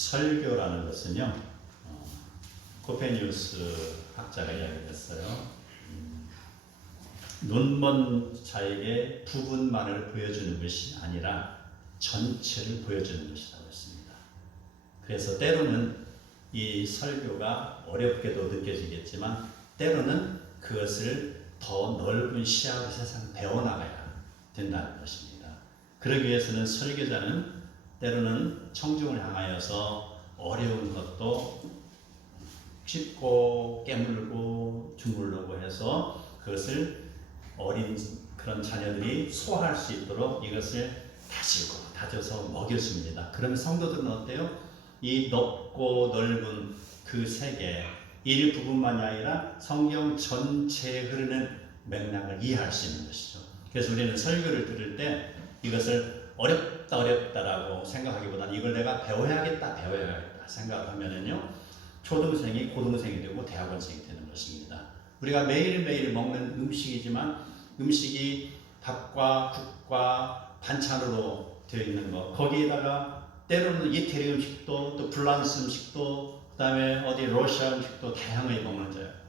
설교라는 것은요, 코페니우스 학자가 이야기했어요. 눈먼 자에게 부분만을 보여주는 것이 아니라 전체를 보여주는 것이라고 했습니다. 그래서 때로는 이 설교가 어렵게도 느껴지겠지만 때로는 그것을 더 넓은 시야로 세상 배워나가야 된다는 것입니다. 그러기 위해서는 설교자는 때로는 청중을 향하여서 어려운 것도 쉽고 깨물고 주물르고 해서 그것을 어린 그런 자녀들이 소화할 수 있도록 이것을 다져서 먹여줍니다. 그러면 성도들은 어때요? 이 넓고 넓은 그 세계 일부분만이 아니라 성경 전체에 흐르는 맥락을 이해할 수 있는 것이죠. 그래서 우리는 설교를 들을 때 이것을 어렵다라고 생각하기보다는 이걸 내가 배워야겠다 생각하면은요, 초등생이 고등생이 되고 대학원생이 되는 것입니다. 우리가 매일매일 먹는 음식이지만 음식이 밥과 국과 반찬으로 되어 있는 것, 거기에다가 때로는 이태리 음식도 또 프랑스 음식도 그 다음에 어디 러시아 음식도 다양하게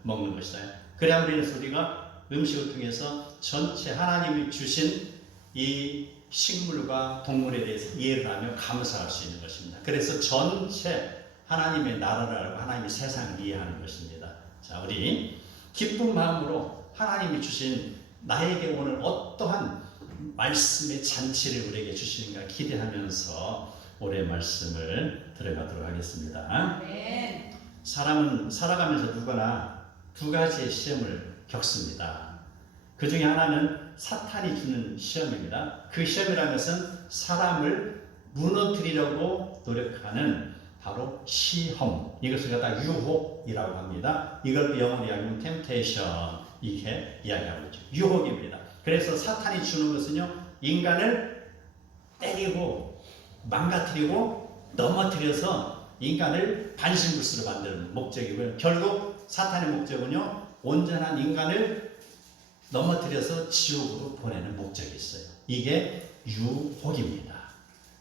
먹는 것이다. 그래야 우리가 음식을 통해서 전체 하나님이 주신 이 식물과 동물에 대해서 이해를 하며 감사할 수 있는 것입니다. 그래서 전체 하나님의 나라를 알고 하나님의 세상을 이해하는 것입니다. 자, 우리 기쁜 마음으로 하나님이 주신 나에게 오늘 어떠한 말씀의 잔치를 우리에게 주시는가 기대하면서 올해 말씀을 들어가도록 하겠습니다. 네. 사람은 살아가면서 누구나 두 가지의 시험을 겪습니다. 그 중에 하나는 사탄이 주는 시험입니다. 그 시험이라는 것은 사람을 무너뜨리려고 노력하는 바로 시험, 이것을 갖다 유혹이라고 합니다. 이걸 영어로 이야기하면 temptation 이렇게 이야기하고 있죠. 유혹입니다. 그래서 사탄이 주는 것은요, 인간을 때리고 망가뜨리고 넘어뜨려서 인간을 반신불수로 만드는 목적이고요. 결국 사탄의 목적은요, 온전한 인간을 넘어뜨려서 지옥으로 보내는 목적이 있어요. 이게 유혹입니다.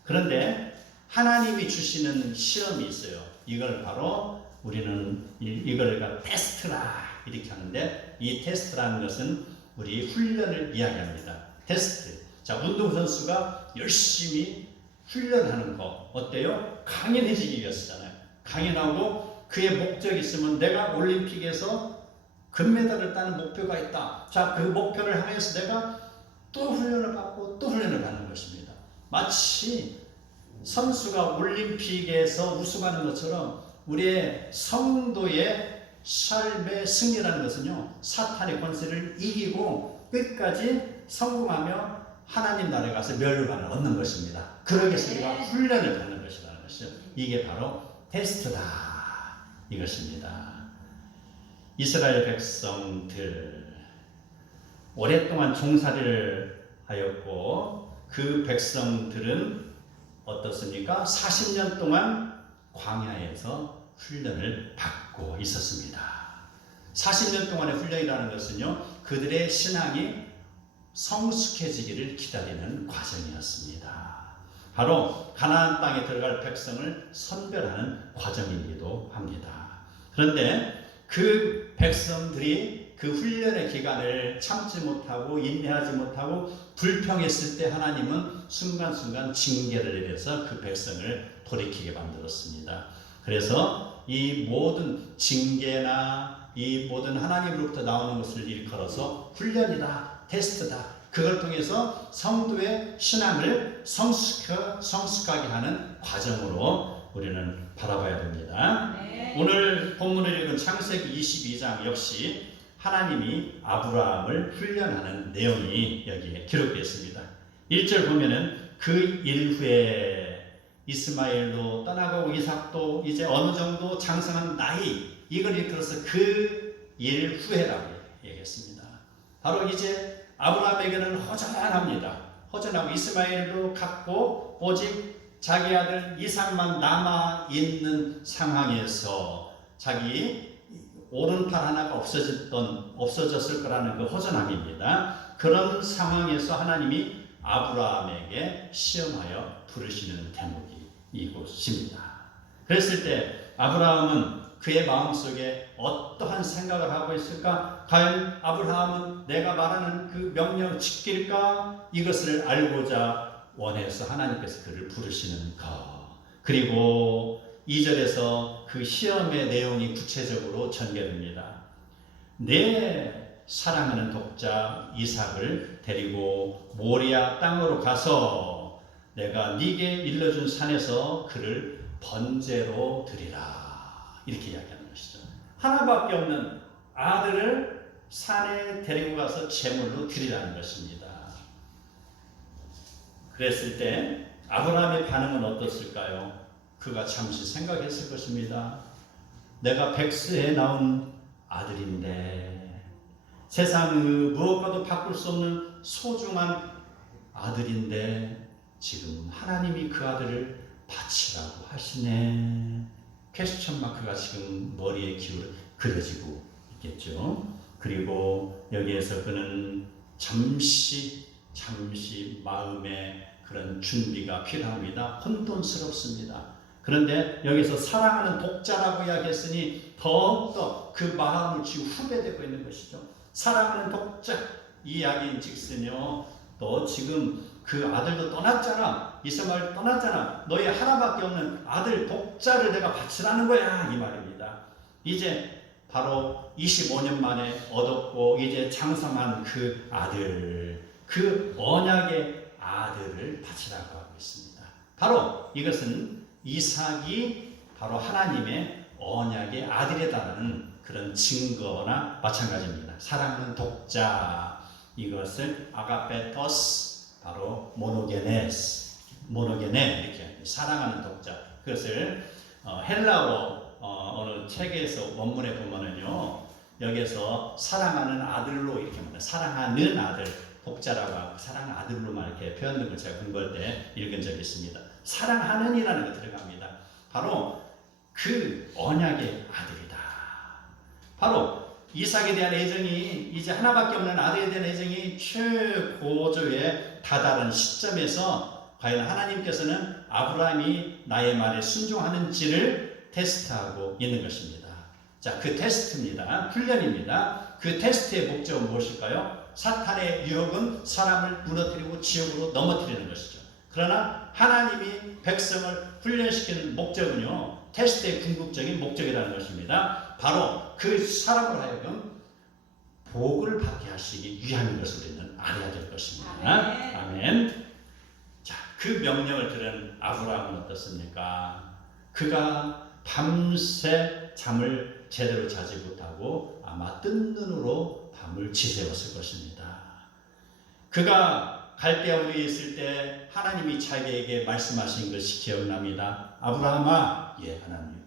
그런데 하나님이 주시는 시험이 있어요. 이걸 바로 우리는 이걸 테스트라 이렇게 하는데, 이 테스트라는 것은 우리 훈련을 이야기합니다. 테스트. 자, 운동선수가 열심히 훈련하는 거 어때요? 강인해지기 위해서잖아요. 강인하고 그의 목적이 있으면 내가 올림픽에서 금메달을 따는 목표가 있다. 자, 그 목표를 향해서 내가 또 훈련을 받고 또 훈련을 받는 것입니다. 마치 선수가 올림픽에서 우승하는 것처럼 우리의 성도의 삶의 승리라는 것은요, 사탄의 권세를 이기고 끝까지 성공하며 하나님 나라에 가서 멸관을 얻는 것입니다. 그러기 위해서 우리가 훈련을 받는 것이라는 것이죠. 이게 바로 테스트다 이것입니다. 이스라엘 백성들 오랫동안 종살이를 하였고 그 백성들은 어떻습니까? 40년 동안 광야에서 훈련을 받고 있었습니다. 40년 동안의 훈련이라는 것은요, 그들의 신앙이 성숙해지기를 기다리는 과정이었습니다. 바로 가나안 땅에 들어갈 백성을 선별하는 과정이기도 합니다. 그런데 그 백성들이 그 훈련의 기간을 참지 못하고 인내하지 못하고 불평했을 때 하나님은 순간순간 징계를 내려서 그 백성을 돌이키게 만들었습니다. 그래서 이 모든 징계나 이 모든 하나님으로부터 나오는 것을 일컬어서 훈련이다, 테스트다. 그걸 통해서 성도의 신앙을 성숙하게 하는 과정으로 우리는 바라봐야 됩니다. 네. 오늘 본문을 읽은 창세기 22장 역시 하나님이 아브라함을 훈련하는 내용이 여기에 기록되어 있습니다. 1절 보면은 그 일 후에 이스마엘도 떠나가고 이삭도 이제 어느 정도 장성한 나이, 이걸 일컬어서 그 일 후에라고 얘기했습니다. 바로 이제 아브라함에게는 허전하고 이스마엘도 갔고 오직 자기 아들 이삭만 남아 있는 상황에서 자기 오른팔 하나가 없어졌을 거라는 그 허전함입니다. 그런 상황에서 하나님이 아브라함에게 시험하여 부르시는 대목이 이곳입니다. 그랬을 때 아브라함은 그의 마음속에 어떠한 생각을 하고 있을까? 과연 아브라함은 내가 말하는 그 명령 지킬까? 이것을 알고자 원해서 하나님께서 그를 부르시는 것. 그리고 2절에서 그 시험의 내용이 구체적으로 전개됩니다. 내 사랑하는 독자 이삭을 데리고 모리아 땅으로 가서 내가 네게 일러준 산에서 그를 번제로 드리라. 이렇게 이야기하는 것이죠. 하나밖에 없는 아들을 산에 데리고 가서 제물로 드리라는 것입니다. 그랬을 때 아브라함의 반응은 어떻을까요? 그가 잠시 생각했을 것입니다. 내가 백수에 나온 아들인데 세상 그 무엇과도 바꿀 수 없는 소중한 아들인데 지금 하나님이 그 아들을 바치라고 하시네. 퀘스천 마크가 지금 머리에 그려지고 있겠죠. 그리고 여기에서 그는 잠시 마음의 그런 준비가 필요합니다. 혼돈스럽습니다. 그런데 여기서 사랑하는 독자라고 이야기했으니 더욱더 그 마음을 지금 후배되고 있는 것이죠. 사랑하는 독자 이 이야기인 즉슨요. 너 지금 그 아들도 떠났잖아. 이스마엘 떠났잖아. 너희 하나밖에 없는 아들 독자를 내가 바치라는 거야. 이 말입니다. 이제 바로 25년 만에 얻었고 이제 장성한 그 아들, 그 언약의 아들을 바치라고 하고 있습니다. 바로 이것은 이삭이 바로 하나님의 언약의 아들이라는 그런 증거나 마찬가지입니다. 사랑하는 독자 이것을 아가페토스 바로 모노게네 이렇게 사랑하는 독자 그것을 헬라어 어느 책에서 원문에 보면은요 여기서 사랑하는 아들로 이렇게 말합니다. 사랑하는 아들 독자라고 하고 사랑하는 아들로만 이렇게 표현된 걸 제가 공부할 때 읽은 적이 있습니다. 사랑하는이라는 게 들어갑니다. 바로 그 언약의 아들이다. 바로 이삭에 대한 애정이 이제 하나밖에 없는 아들에 대한 애정이 최고조에 다다른 시점에서 과연 하나님께서는 아브라함이 나의 말에 순종하는지를 테스트하고 있는 것입니다. 자, 그 테스트입니다. 훈련입니다. 그 테스트의 목적은 무엇일까요? 사탄의 유혹은 사람을 무너뜨리고 지옥으로 넘어뜨리는 것이죠. 그러나 하나님이 백성을 훈련시키는 목적은요. 테스트의 궁극적인 목적이라는 것입니다. 바로 그 사람을 하여금 복을 받게 하시기 위한 것을 우리는 알아야 될 것입니다. 아멘. 자, 그 명령을 들은 아브라함은 어떻습니까? 그가 밤새 잠을 제대로 자지 못하고 아마 뜬 눈으로 밤을 지새웠을 것입니다. 그가 갈대아우리에 있을 때 하나님이 자기에게 말씀하신 것이 기억납니다. 아브라함아, 예 하나님,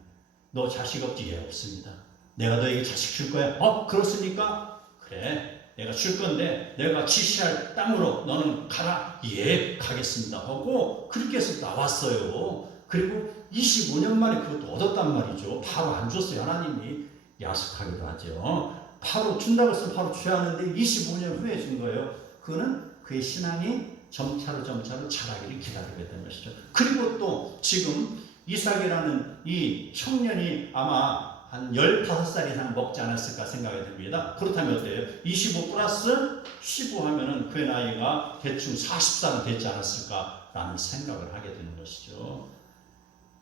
너 자식 없지? 예 없습니다. 내가 너에게 자식 줄 거야. 그렇습니까? 그래, 내가 줄 건데 내가 지시할 땅으로 너는 가라. 예, 가겠습니다 하고 그렇게 해서 나왔어요. 그리고 25년 만에 그것도 얻었단 말이죠. 바로 안 줬어요. 하나님이 야속하기도 하죠. 바로 준다고 해서 바로 줘야 하는데 25년 후에 준 거예요. 그거는 그의 신앙이 점차로 자라기를 기다리게 된 것이죠. 그리고 또 지금 이삭이라는 이 청년이 아마 한 15살 이상 먹지 않았을까 생각이 듭니다. 그렇다면 어때요? 25 플러스 15 하면은 그의 나이가 대충 40살은 되지 않았을까라는 생각을 하게 되는 것이죠.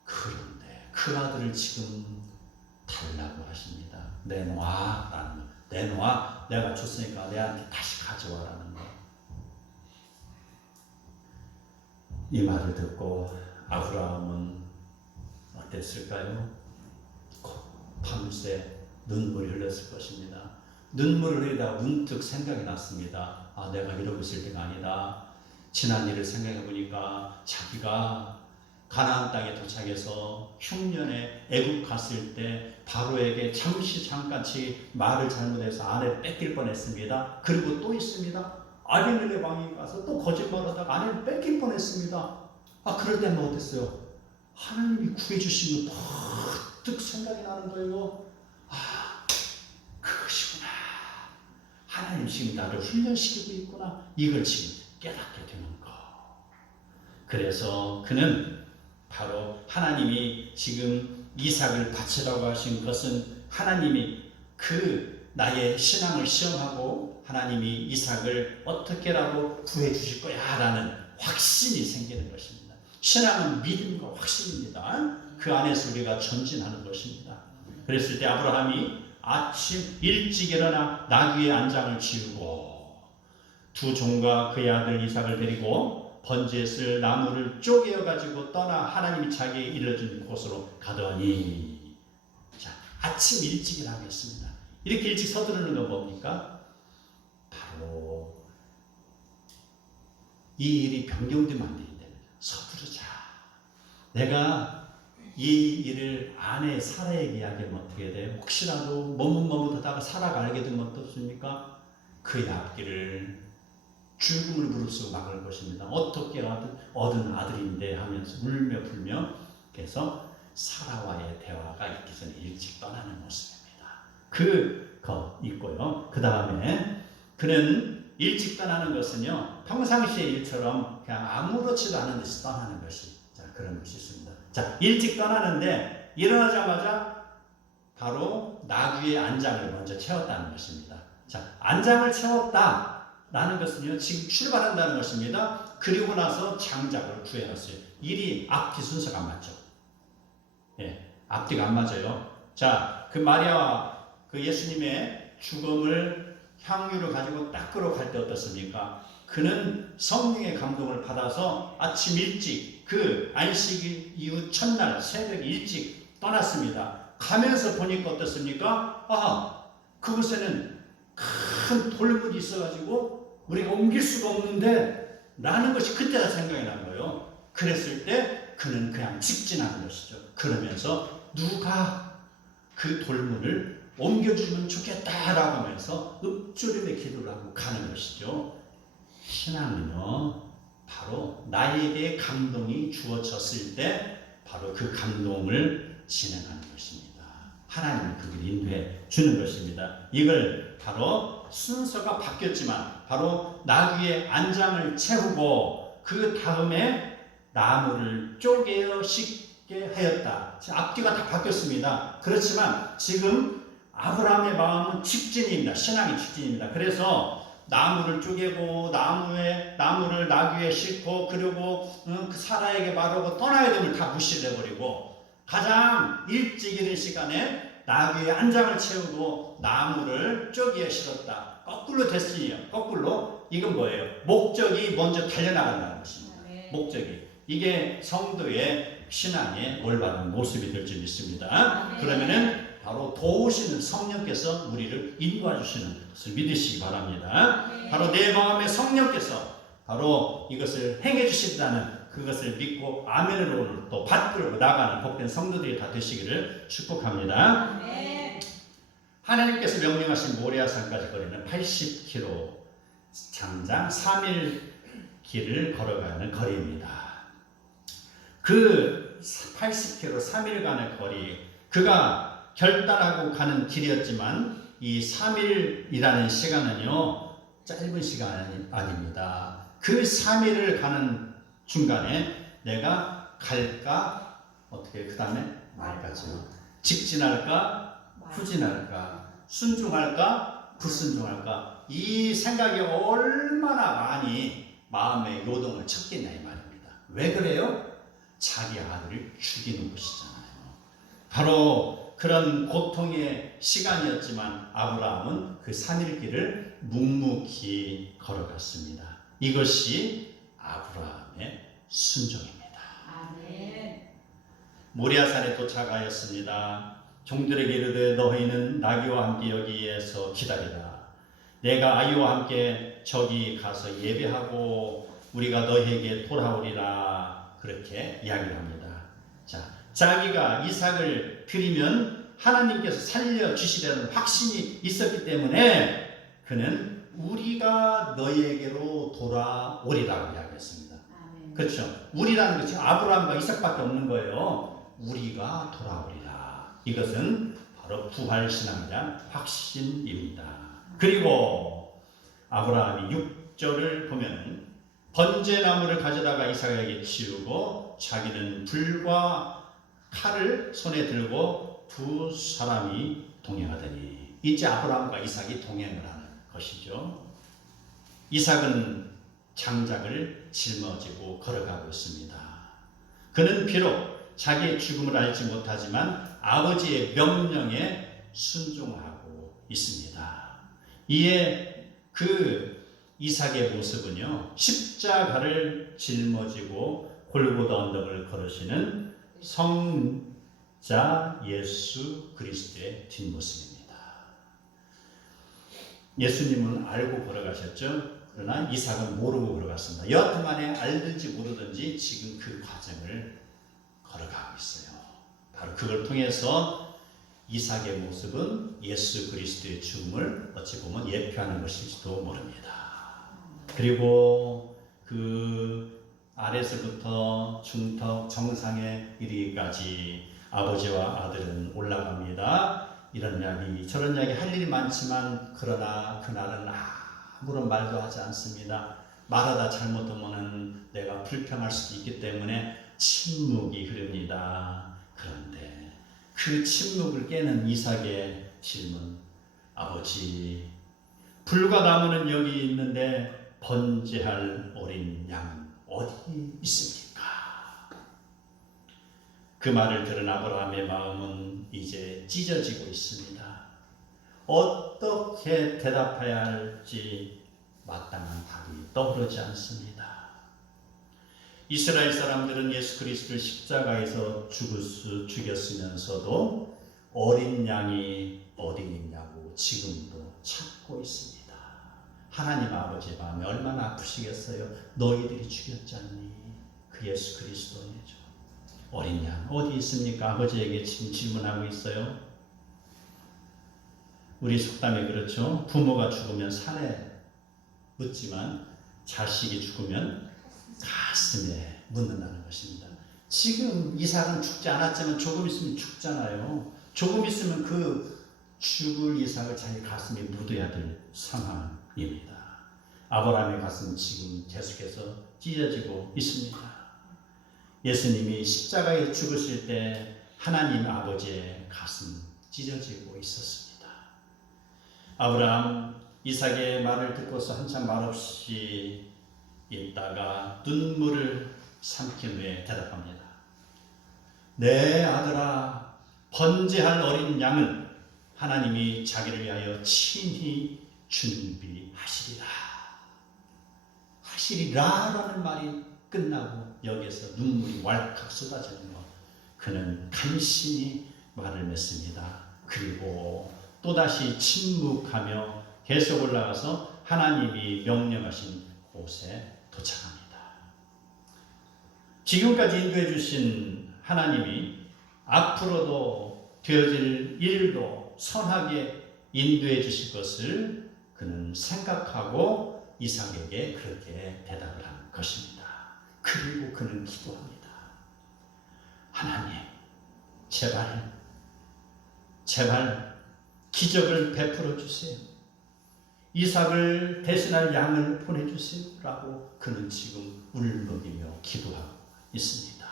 그런데 그 아들을 지금 달라고 하십니다. 내놔. 내가 줬으니까 내한테 다시 가져와라는 거. 이 말을 듣고 아브라함은 어땠을까요? 밤새 눈물이 흘렸을 것입니다. 눈물을 흘리다가 문득 생각이 났습니다. 내가 이러고 있을 때가 아니다. 지난 일을 생각해 보니까 자기가 가나안 땅에 도착해서 흉년에 애굽 갔을 때 바로에게 잠깐치 말을 잘못해서 아내를 뺏길 뻔했습니다. 그리고 또 있습니다. 아비멜렉 왕이 가서 또 거짓말하다가 아내를 뺏길 뻔했습니다. 그럴 때는 어땠어요? 하나님이 구해주신 거 번뜩 생각이 나는 거예요. 그것이구나. 하나님 지금 나를 훈련시키고 있구나. 이걸 지금 깨닫게 되는 거. 그래서 그는 바로 하나님이 지금 이삭을 바치라고 하신 것은 하나님이 그 나의 신앙을 시험하고 하나님이 이삭을 어떻게라도 구해주실 거야 라는 확신이 생기는 것입니다. 신앙은 믿음과 확신입니다. 그 안에서 우리가 전진하는 것입니다. 그랬을 때 아브라함이 아침 일찍 일어나 나귀의 안장을 지우고 두 종과 그의 아들 이삭을 데리고 번제에 쓸 나무를 쪼개어 가지고 떠나 하나님이 자기에게 일러준 곳으로 가더니, 자, 아침 일찍 일어나겠습니다. 이렇게 일찍 서두르는 건 뭡니까? 바로 이 일이 변경되면 안 되기 때문에 서두르자. 내가 이 일을 아내 사라에게 이야기하면 어떻게 돼요? 혹시라도 머뭇머뭇하다가 사라가 알게 되면 어떻습니까? 그의 앞길을 죽음을 무릅쓰고 막을 것입니다. 어떻게 얻은 아들인데 하면서 울며 불며, 그래서 사라와의 대화가 있기 전에 일찍 떠나는 모습입니다. 그거 있고요. 그 다음에 그는 일찍 떠나는 것은요, 평상시의 일처럼 그냥 아무렇지도 않은 듯이 떠나는 것이, 자, 그런 것이 있습니다. 자, 일찍 떠나는데 일어나자마자 바로 나귀의 안장을 먼저 채웠다는 것입니다. 자, 안장을 채웠다 라는 것은요, 지금 출발한다는 것입니다. 그리고 나서 장작을 구해놨어요. 일이 앞뒤 순서가 안 맞죠. 예, 앞뒤가 안 맞아요. 자, 그 마리아와 그 예수님의 죽음을 향유를 가지고 닦으러 갈 때 어떻습니까? 그는 성령의 감동을 받아서 아침 일찍 그 안식 이후 첫날 새벽 일찍 떠났습니다. 가면서 보니까 어떻습니까? 아, 그곳에는 큰 돌물이 있어가지고 우리가 옮길 수가 없는데 라는 것이 그때가 생각이 난 거예요. 그랬을 때 그는 그냥 직진하는 것이죠. 그러면서 누가 그 돌문을 옮겨주면 좋겠다라고 하면서 읊조림의 기도를 하고 가는 것이죠. 신앙은요, 바로 나에게 감동이 주어졌을 때 바로 그 감동을 진행하는 것입니다. 하나님이 그 길을 인도해 주는 것입니다. 이걸 바로 순서가 바뀌었지만 바로 나귀의 안장을 채우고 그 다음에 나무를 쪼개어 씻게 하였다. 앞뒤가 다 바뀌었습니다. 그렇지만 지금 아브라함의 마음은 직진입니다. 신앙이 직진입니다. 그래서 나무를 쪼개고 나무를 나귀에 싣고 그리고 그 사라에게 말하고 떠나야 됨을 다 무시를 해버리고 가장 일찍 이른 시간에 나귀의 안장을 채우고 나무를 쪼개어 실었다. 거꾸로 됐으니요. 거꾸로 이건 뭐예요? 목적이 먼저 달려나간다는 것입니다. 목적이. 이게 성도의 신앙의 올바른 모습이 될 줄 믿습니다. 그러면은 바로 도우시는 성령께서 우리를 인도해주시는 것을 믿으시기 바랍니다. 바로 내 마음의 성령께서 바로 이것을 행해 주신다는 그것을 믿고 아멘으로 오늘 또 받들고 나가는 복된 성도들이 다 되시기를 축복합니다. 하나님께서 명령하신 모리아산까지 거리는 80km 장장 3일 길을 걸어가는 거리입니다. 그 80km 3일간의 거리, 그가 결단하고 가는 길이었지만 이 3일이라는 시간은요, 짧은 시간이 아닙니다. 그 3일을 가는 중간에 내가 갈까, 어떻게 그 다음에 말까지요. 직진할까, 후진할까, 순종할까, 불순종할까, 이 생각이 얼마나 많이 마음의 요동을 쳤겠냐 이 말입니다. 왜 그래요? 자기 아들을 죽이는 것이잖아요. 바로 그런 고통의 시간이었지만 아브라함은 그 3일 길을 묵묵히 걸어갔습니다. 이것이 아브라함의 순종입니다. 아멘. 모리아산에 도착하였습니다. 종들에게 이르되 너희는 나귀와 함께 여기에서 기다리라. 내가 아이와 함께 저기 가서 예배하고 우리가 너희에게 돌아오리라. 그렇게 이야기를 합니다. 자, 자기가 이삭을 드리면 하나님께서 살려주시려는 확신이 있었기 때문에 그는 우리가 너희에게로 돌아오리라고 이야기했습니다. 그렇죠? 우리라는 것이 아브라함과 이삭밖에 없는 거예요. 우리가 돌아오리라. 이것은 바로 부활신앙에 대한 확신입니다. 그리고 아브라함이 6절을 보면 번제나무를 가져다가 이삭에게 치우고 자기는 불과 칼을 손에 들고 두 사람이 동행하더니 이제 아브라함과 이삭이 동행을 하는 것이죠. 이삭은 장작을 짊어지고 걸어가고 있습니다. 그는 비록 자기의 죽음을 알지 못하지만 아버지의 명령에 순종하고 있습니다. 이에 그 이삭의 모습은요, 십자가를 짊어지고 골고다 언덕을 걸으시는 성자 예수 그리스도의 뒷모습입니다. 예수님은 알고 걸어가셨죠. 그러나 이삭은 모르고 걸어갔습니다. 여하튼 간에 알든지 모르든지 지금 그 과정을 걸어가고 있어요. 바로 그걸 통해서 이삭의 모습은 예수 그리스도의 죽음을 어찌 보면 예표하는 것일지도 모릅니다. 그리고 그 아래서부터 중턱 정상에 이르기까지 아버지와 아들은 올라갑니다. 이런 이야기 저런 이야기 할 일이 많지만 그러나 그날은 아무런 말도 하지 않습니다. 말하다 잘못하면 내가 불평할 수도 있기 때문에 침묵이 흐릅니다. 그런데 그 침묵을 깨는 이삭의 질문, 아버지, 불과 나무는 여기 있는데 번제할 어린 양은 어디 있습니까? 그 말을 들은 아브라함의 마음은 이제 찢어지고 있습니다. 어떻게 대답해야 할지 마땅한 답이 떠오르지 않습니다. 이스라엘 사람들은 예수 그리스도를 십자가에서 죽였으면서도 어린 양이 어디 있냐고 지금도 찾고 있습니다. 하나님 아버지의 마음이 얼마나 아프시겠어요. 너희들이 죽였잖니. 그 예수 그리스도이죠. 어린 양 어디 있습니까? 아버지에게 지금 질문하고 있어요. 우리 속담에 그렇죠. 부모가 죽으면 산에 묻지만 자식이 죽으면 가슴에 묻는다는 것입니다. 지금 이삭은 죽지 않았지만 조금 있으면 죽잖아요. 조금 있으면 그 죽을 이삭을 자기 가슴에 묻어야 될 상황입니다. 아브라함의 가슴은 지금 계속해서 찢어지고 있습니다. 예수님이 십자가에 죽으실 때 하나님 아버지의 가슴 찢어지고 있었습니다. 아브라함 이삭의 말을 듣고서 한참 말없이 있다가 눈물을 삼킨 후에 대답합니다. 내 아들아, 번제할 어린 양은 하나님이 자기를 위하여 친히 준비하시리라. 하시리라라는 말이 끝나고 여기에서 눈물이 왈칵 쏟아지는 것. 그는 간신히 말을 맺습니다. 그리고 또다시 침묵하며 계속 올라가서 하나님이 명령하신 곳에 도착합니다. 지금까지 인도해 주신 하나님이 앞으로도 되어질 일도 선하게 인도해 주실 것을 그는 생각하고 이삭에게 그렇게 대답을 한 것입니다. 그리고 그는 기도합니다. 하나님, 제발 기적을 베풀어 주세요. 이삭을 대신할 양을 보내주세요. 라고 그는 지금 울먹이며 기도하고 있습니다.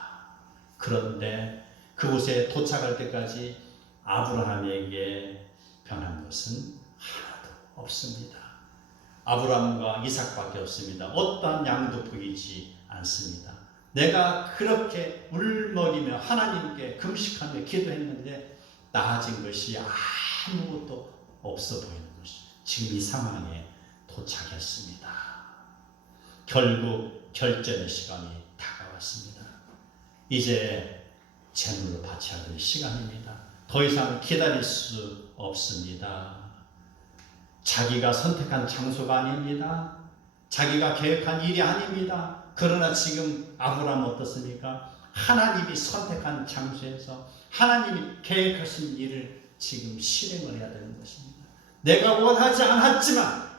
그런데 그곳에 도착할 때까지 아브라함에게 변한 것은 하나도 없습니다. 아브라함과 이삭밖에 없습니다. 어떠한 양도 보이지 않습니다. 내가 그렇게 울먹이며 하나님께 금식하며 기도했는데 나아진 것이 아무것도 없어 보이는 것이 지금 이 상황에 도착했습니다. 결국 결전의 시간이 다가왔습니다. 이제 제물로 바쳐야 될 시간입니다. 더 이상 기다릴 수 없습니다. 자기가 선택한 장소가 아닙니다. 자기가 계획한 일이 아닙니다. 그러나 지금 아브라함은 어떻습니까? 하나님이 선택한 장소에서 하나님이 계획하신 일을 지금 실행을 해야 되는 것입니다. 내가 원하지 않았지만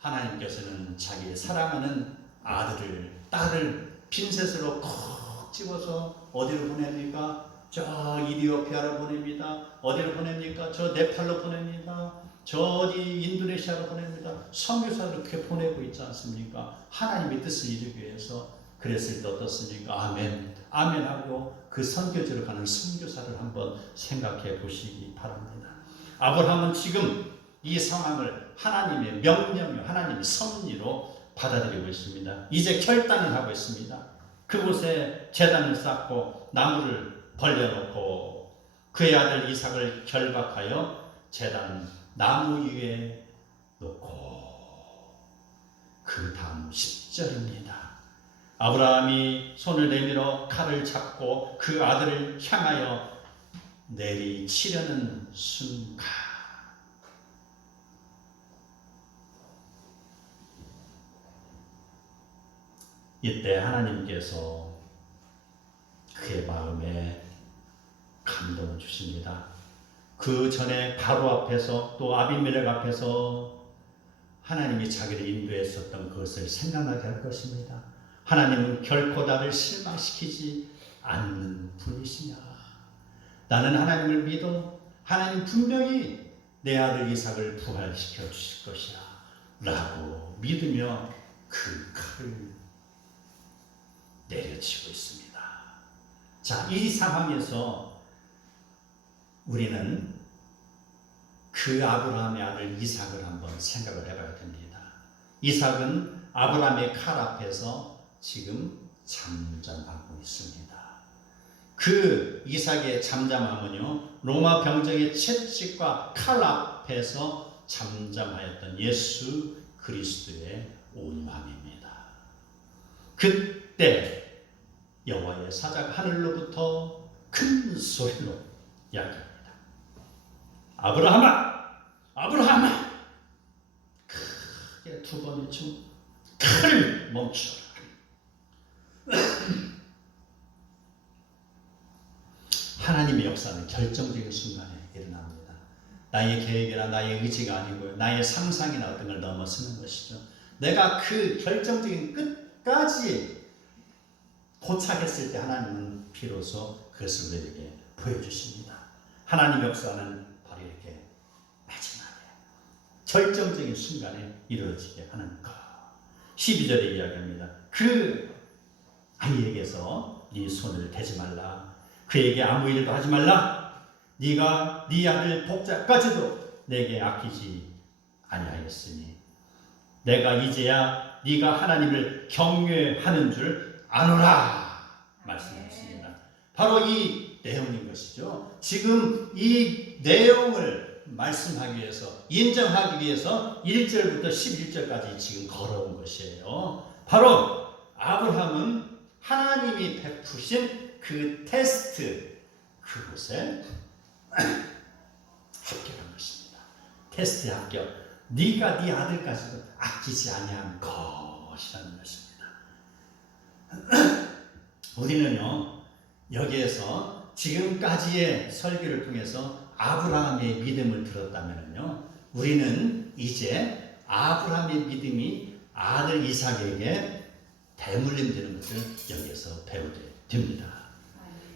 하나님께서는 자기의 사랑하는 아들을, 딸을 핀셋으로 콕 집어서 어디로 보냅니까? 저 이디오피아로 보냅니다. 어디로 보냅니까? 저 네팔로 보냅니다. 저리 인도네시아로 보냅니다. 선교사를 그렇게 보내고 있지 않습니까? 하나님의 뜻을 이루기 위해서. 그랬을 때 어떻습니까? 아멘, 아멘 하고 그 선교지로 가는 선교사를 한번 생각해 보시기 바랍니다. 아브라함은 지금 이 상황을 하나님의 명령이요, 하나님의 섭리로 받아들이고 있습니다. 이제 결단을 하고 있습니다. 그곳에 제단을 쌓고 나무를 벌려놓고 그의 아들 이삭을 결박하여 제단 나무 위에 놓고, 그 다음 10절입니다. 아브라함이 손을 내밀어 칼을 잡고 그 아들을 향하여 내리치려는 순간, 이때 하나님께서 그의 마음에 감동을 주십니다. 그 전에 바로 앞에서 또 아비멜렉 앞에서 하나님이 자기를 인도했었던 그것을 생각나게 할 것입니다. 하나님은 결코 나를 실망시키지 않는 분이시냐. 나는 하나님을 믿어 하나님 분명히 내 아들 이삭을 부활시켜 주실 것이야 라고 믿으며 그 칼을 내려치고 있습니다. 자, 이 상황에서 우리는 그 아브라함의 아들 이삭을 한번 생각을 해봐야 됩니다. 이삭은 아브라함의 칼 앞에서 지금 잠잠하고 있습니다. 그 이삭의 잠잠함은요, 로마 병정의 채찍과 칼 앞에서 잠잠하였던 예수 그리스도의 온유함입니다. 그때 여호와의 사자가 하늘로부터 큰 소리로 이야기합니다. 아브라함아, 아브라함아, 크게 두 번 외치고 칼을 멈추라. 하나님의 역사는 결정적인 순간에 일어납니다. 나의 계획이나 나의 의지가 아니고요, 나의 상상이나 어떤 걸 넘어서는 것이죠. 내가 그 결정적인 끝까지 도착했을 때 하나님은 비로소 그것을 우리에게 보여주십니다. 하나님의 역사는 바로 이렇게 마지막에 결정적인 순간에 이루어지게 하는 것. 12절에 이야기합니다. 그 아이에게서 네 손을 대지 말라. 그에게 아무 일도 하지 말라. 네가 네 아들 복자까지도 내게 아끼지 아니하였으니 내가 이제야 네가 하나님을 경외하는 줄 아노라 말씀하셨습니다. 바로 이 내용인 것이죠. 지금 이 내용을 말씀하기 위해서, 인정하기 위해서 1절부터 11절까지 지금 걸어온 것이에요. 바로 아브라함은 하나님이 베푸신 그 테스트, 그곳에 합격한 것입니다. 테스트에 합격. 네가 네 아들까지도 아끼지 아니한 것이라는 것입니다. 우리는요, 여기에서 지금까지의 설교를 통해서 아브라함의 믿음을 들었다면요, 우리는 이제 아브라함의 믿음이 아들 이삭에게 대물림 되는 것을 여기에서 배우게 됩니다.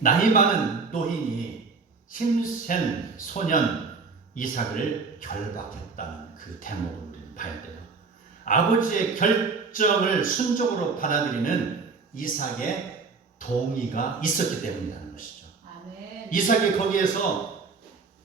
나이 많은 노인이 힘센 소년 이삭을 결박했다는 그 대목을 우리는 봐야 돼요. 아버지의 결정을 순종으로 받아들이는 이삭의 동의가 있었기 때문이라는 것이죠. 아멘. 이삭이 거기에서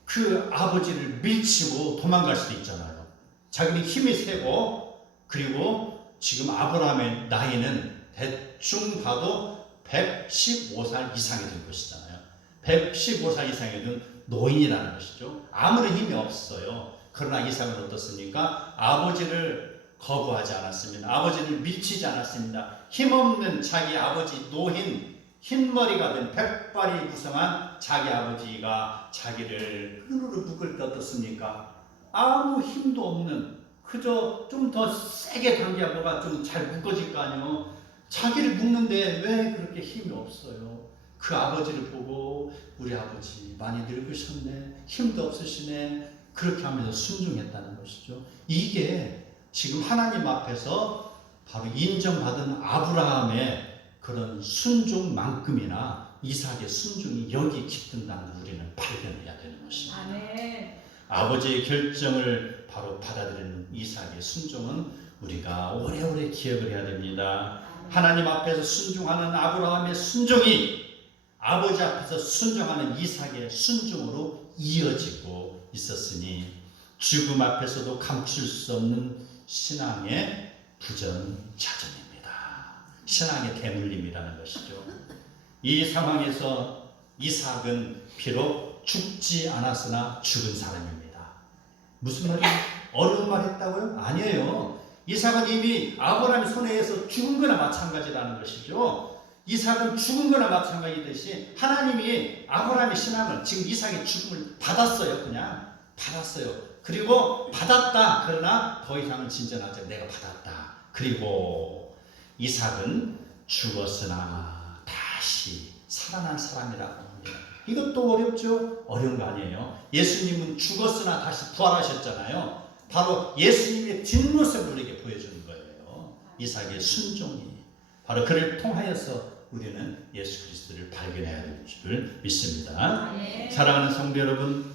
그 아버지를 밀치고 도망갈 수도 있잖아요. 자기는 힘이 세고, 그리고 지금 아브라함의 나이는 대충 봐도 115살 이상이 된 것이잖아요. 115살 이상이 된 노인이라는 것이죠. 아무런 힘이 없어요. 그러나 이삭은 어떻습니까? 아버지를 거부하지 않았습니다. 아버지를 밀치지 않았습니다. 힘없는 자기 아버지 노인, 흰머리가 된 백발이 구성한 자기 아버지가 자기를 끈으로 묶을 때 어떻습니까? 아무 힘도 없는, 그저 좀 더 세게 당겨야 뭐가 좀 잘 묶어질 거 아니에요. 자기를 묶는데 왜 그렇게 힘이 없어요? 그 아버지를 보고 우리 아버지 많이 늙으셨네, 힘도 없으시네, 그렇게 하면서 순종했다는 것이죠. 이게 지금 하나님 앞에서 바로 인정받은 아브라함의 그런 순종만큼이나 이삭의 순종이 여기 깃든다는 걸 우리는 발견해야 되는 것입니다. 아멘. 아버지의 결정을 바로 받아들이는 이삭의 순종은 우리가 오래오래 기억을 해야 됩니다. 하나님 앞에서 순종하는 아브라함의 순종이 아버지 앞에서 순종하는 이삭의 순종으로 이어지고 있었으니 죽음 앞에서도 감출 수 없는 신앙의 부전자전입니다. 신앙의 대물림이라는 것이죠. 이 상황에서 이삭은 비록 죽지 않았으나 죽은 사람입니다. 무슨 말이에요? 어려운 말 했다고요? 아니에요. 이삭은 이미 아브라함의 손에 의해서 죽은 거나 마찬가지라는 것이죠. 이삭은 죽은 거나 마찬가지듯이 하나님이 아브라함의 신앙을 지금 이삭의 죽음을 받았어요. 그냥 받았어요. 그리고 받았다. 그러나 더 이상은 진전하지 않고 내가 받았다. 그리고 이삭은 죽었으나 다시 살아난 사람이라고 합니다. 이것도 어렵죠? 어려운 거 아니에요. 예수님은 죽었으나 다시 부활하셨잖아요. 바로 예수님의 뒷모습을 우리에게 보여주는 거예요. 이삭의 순종이. 바로 그를 통하여서 우리는 예수 그리스도를 발견해야 될 줄 믿습니다. 사랑하는 성도 여러분,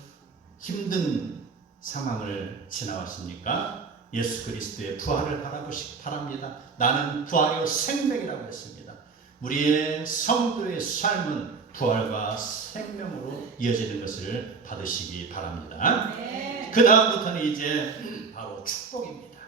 힘든 상황을 지나왔습니까? 예수 그리스도의 부활을 바라보시기 바랍니다. 나는 부활이요 생명이라고 했습니다. 우리의 성도의 삶은 부활과 생명으로 이어지는 것을 받으시기 바랍니다. 그 다음부터는 이제 바로 축복입니다.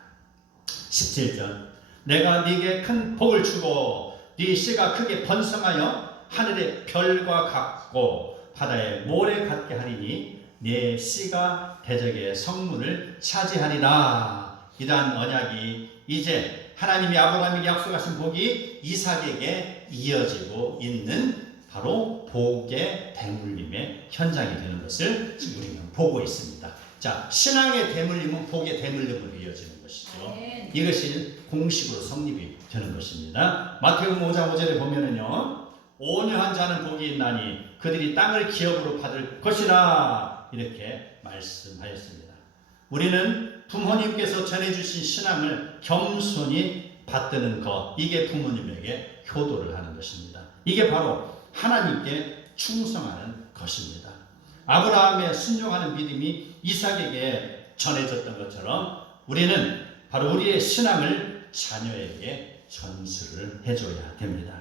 17절 내가 네게 큰 복을 주고 네 씨가 크게 번성하여 하늘의 별과 같고 바다의 모래 같게 하리니 네 씨가 대적의 성문을 차지하리라. 이러한 언약이 이제 하나님이 아브라함에게 약속하신 복이 이삭에게 이어지고 있는 바로 복의 대물림의 현장이 되는 것을 지금 우리는 보고 있습니다. 자, 신앙의 대물림은 복의 대물림으로 이어지는 것이죠. 이것이 공식으로 성립이 되는 것입니다. 마태복음 5장 5절에 보면은요, 온유한 자는 복이 있나니 그들이 땅을 기업으로 받을 것이라 이렇게 말씀하였습니다. 우리는 부모님께서 전해주신 신앙을 겸손히 받드는 것, 이게 부모님에게 효도를 하는 것입니다. 이게 바로 하나님께 충성하는 것입니다. 아브라함의 순종하는 믿음이 이삭에게 전해졌던 것처럼 우리는 바로 우리의 신앙을 자녀에게 전수를 해줘야 됩니다.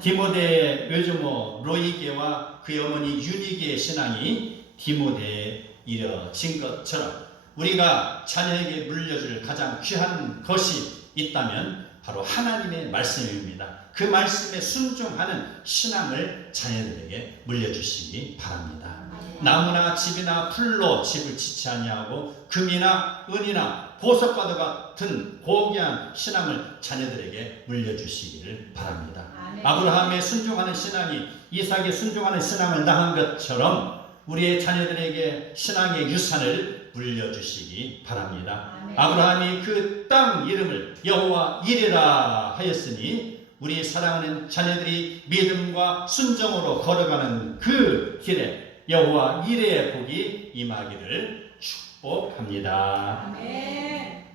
디모데의 요즘 로이게와 그의 어머니 유니게의 신앙이 디모데에 이뤄진 것처럼 우리가 자녀에게 물려줄 가장 귀한 것이 있다면 바로 하나님의 말씀입니다. 그 말씀에 순종하는 신앙을 자녀들에게 물려주시기 바랍니다. 나무나 집이나 풀로 집을 짓지 아니하고 금이나 은이나 보석과도 같은 고귀한 신앙을 자녀들에게 물려주시기를 바랍니다. 아브라함의 순종하는 신앙이 이삭의 순종하는 신앙을 낳은 것처럼 우리의 자녀들에게 신앙의 유산을 물려주시기 바랍니다. 아브라함이 그 땅 이름을 여호와 이레라 하였으니 우리 사랑하는 자녀들이 믿음과 순종으로 걸어가는 그 길에 여호와 이레의 복이 임하기를 축복합니다. 아멘.